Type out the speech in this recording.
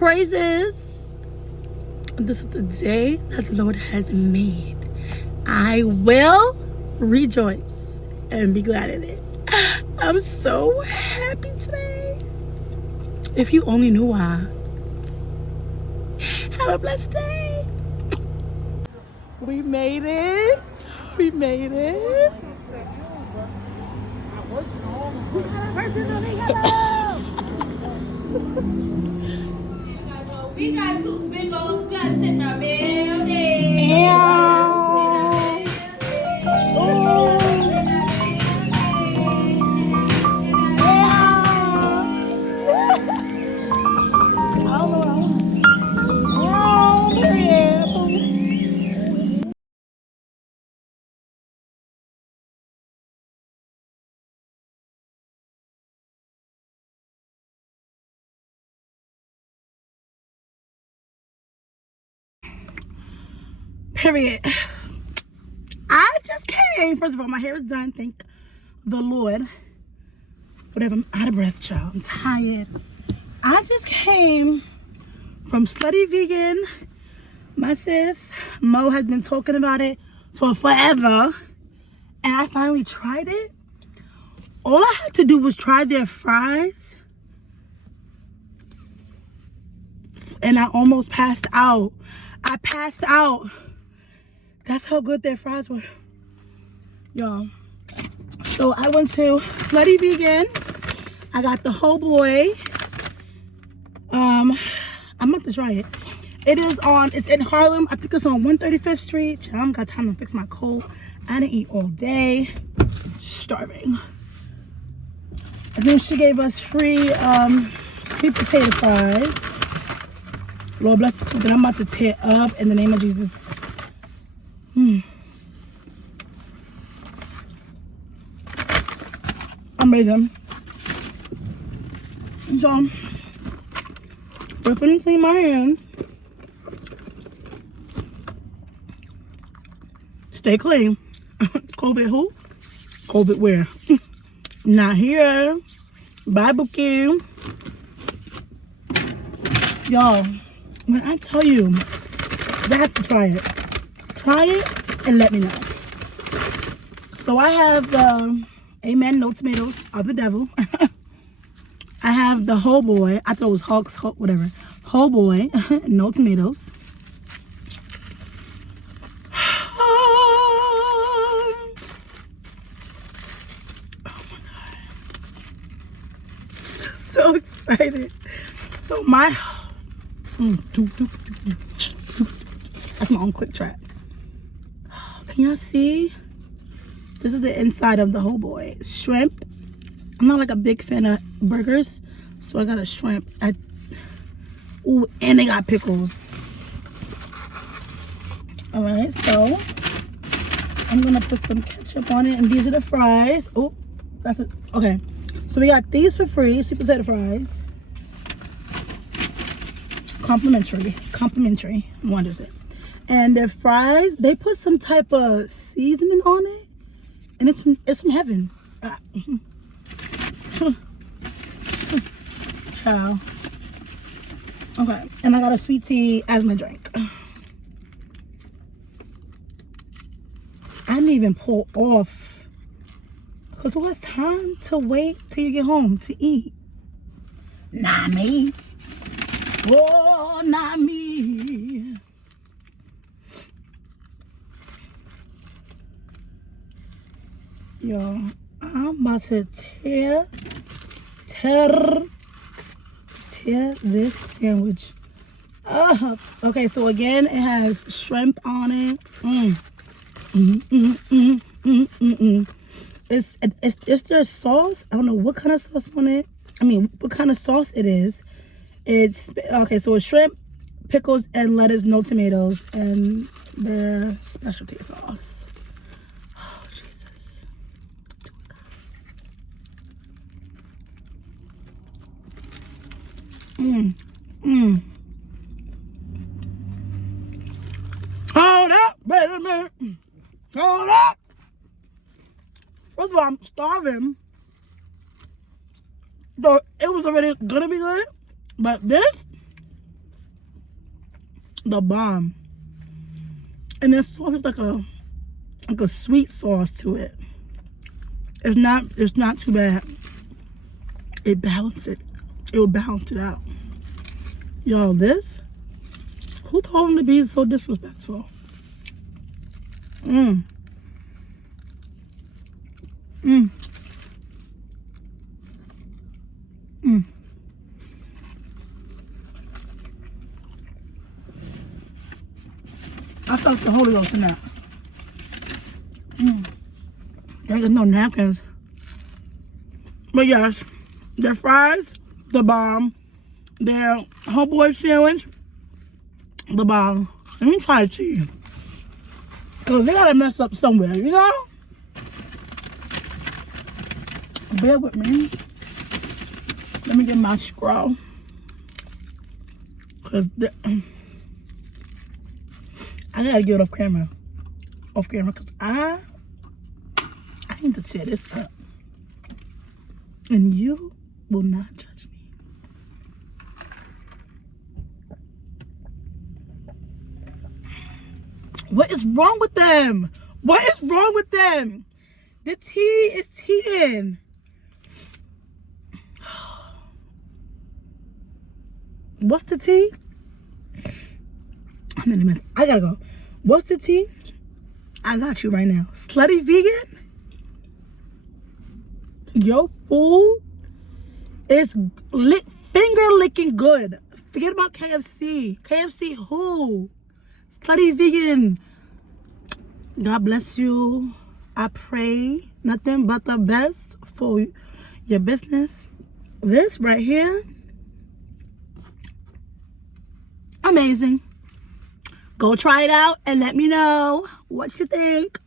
praises. This is the day that the Lord has made. I will rejoice and be glad in it. I'm so happy today. If you only knew why. Have a blessed day. We made it. We made it. We got two big old sluts in our building. Period. I just came. First of all, my hair is done. Thank the Lord. Whatever. I'm out of breath, child. I'm tired. I just came from Slutty Vegan. My sis, Mo, has been talking about it for forever. And I finally tried it. All I had to do was try their fries. And I almost passed out. I passed out. That's how good their fries were. Y'all. So I went to Slutty Vegan. I got the whole boy. I'm about to try it. It's in Harlem. I think it's on 135th Street. I don't got time to fix my cold. I didn't eat all day. Starving. And then she gave us free sweet potato fries. Lord bless this food that I'm about to tear up in the name of Jesus. Amazing. So, first let me clean my hands. Stay clean. COVID who? COVID where? Not here. Bible key. Y'all, when I tell you, you have to try it. Try it and let me know. So I have the Amen, no tomatoes of the devil. I have the whole boy. I thought it was Hulk's, whatever. Whole boy, no tomatoes. Oh my God. So excited. So my, that's my own click track. Can y'all see? This is the inside of the whole boy. Shrimp. I'm not like a big fan of burgers, so I got a shrimp. Ooh, and they got pickles. All right, so I'm gonna put some ketchup on it, and these are the fries. Oh, that's it. Okay, so we got these for free, sweet potato fries. Complimentary. What is it? And their fries, they put some type of seasoning on it, and it's from heaven. Ciao. Okay, and I got a sweet tea as my drink. I didn't even pull off because it was time to wait till you get home to eat. Not me. Oh, not me. Yo, I'm about to tear this sandwich up. Okay, so again, it has shrimp on it. It's their sauce. I don't know what kind of sauce on it. I mean, what kind of sauce it is. It's okay. So it's shrimp, pickles, and lettuce, no tomatoes, and their specialty sauce. Oh Jesus! Hold up, wait a minute. Hold up. First of all, I'm starving. So it was already gonna be good, but this, the bomb. And this sauce is like a sweet sauce to it. It's not too bad. It will balance it out. Yo, this, who told him to be so disrespectful? I felt the Holy Ghost in that. There's no napkins. But yes, their fries, the bomb. Their homeboy sandwich, the bomb. Let me try it to you. Because they gotta mess up somewhere, you know? Bear with me. Let me get my scroll. Because I gotta get it off camera. Because I need to tear this up. And you will not judge me. What is wrong with them? What is wrong with them? The tea is teaing. What's the tea? I'm in a mess. I gotta go. What's the tea? I got you right now. Slutty vegan? Your food is finger licking good. Forget about KFC. KFC who? Slutty vegan. God bless you. I pray nothing but the best for your business. This right here, amazing. Go try it out and let me know what you think.